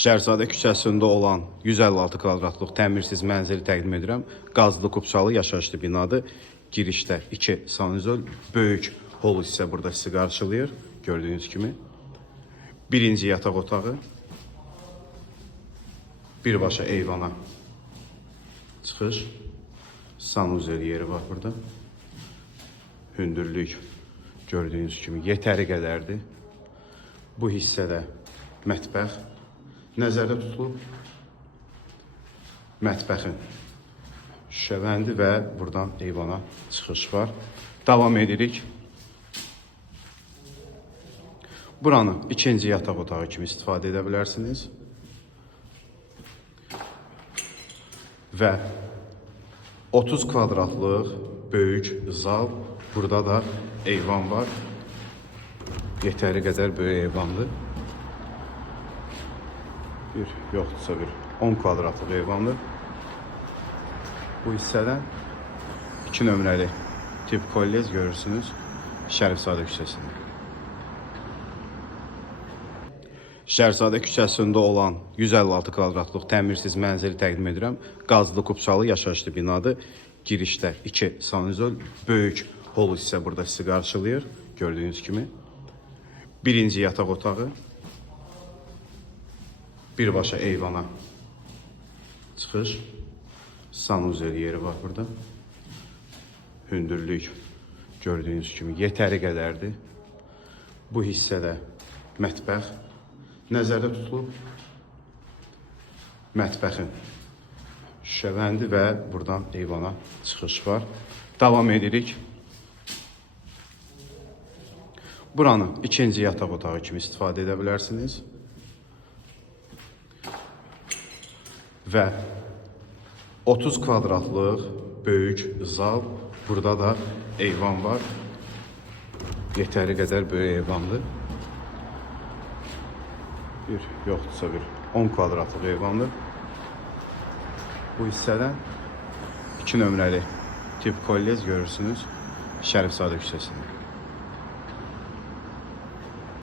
Şəhərzadə küçəsində olan 156 kvadratlıq təmirsiz mənzili təqdim edirəm. Qazlı Qubçalı yaşayışlı binadır. Girişdə 2 sanuzel, böyük hol hissə burada sizi qarşılayır. Gördüyünüz kimi. Birinci yataq otağı. Birbaşa eyvana çıxış. Sanuzel yeri var burada. Hündürlük gördüyünüz kimi yetəri qədərdir. Bu hissədə mətbəx nəzərdə tutulub. Mətbəxin şüşəbəndi və buradan eyvana çıxış var. Davam edirik. Buranı ikinci yataq otağı kimi istifadə edə bilərsiniz. Və 30 kvadratlıq böyük zal. Burada da eyvan var. Yetəri qədər böyük eyvandır. Yoxdursa bir 10 kvadratlıq eyvandır. Bu hissədən 2 nömrəli tip kollec görürsünüz Şərifzadə küçəsində. Şəhərzadə küçəsində olan 156 kvadratlıq təmirsiz mənzili təqdim edirəm. Qazlı Qubçalı yaşayışlı binadır. Girişdə 2 sanuzel, böyük hol hissə burada sizi qarşılayır. Gördüyünüz kimi. Birinci yataq otağı. Birbaşa eyvana çıxış. Sanuzel yeri var burada. Hündürlük gördüyünüz kimi yetəri qədərdir. Bu hissədə mətbəx nəzərdə tutulub. Mətbəxin şüşəbəndi və buradan eyvana çıxış var. Davam edirik. Buranı ikinci yataq otağı kimi istifadə edə bilərsiniz. Və 30 kvadratlıq böyük zal. Burada da eyvan var. Yetəri qədər böyük eyvandır. Yoxdursa bir 10 kvadratlıq eyvandır. Bu hissədən 2 nömrəli tip kollec görürsünüz Şərifzadə küçəsində.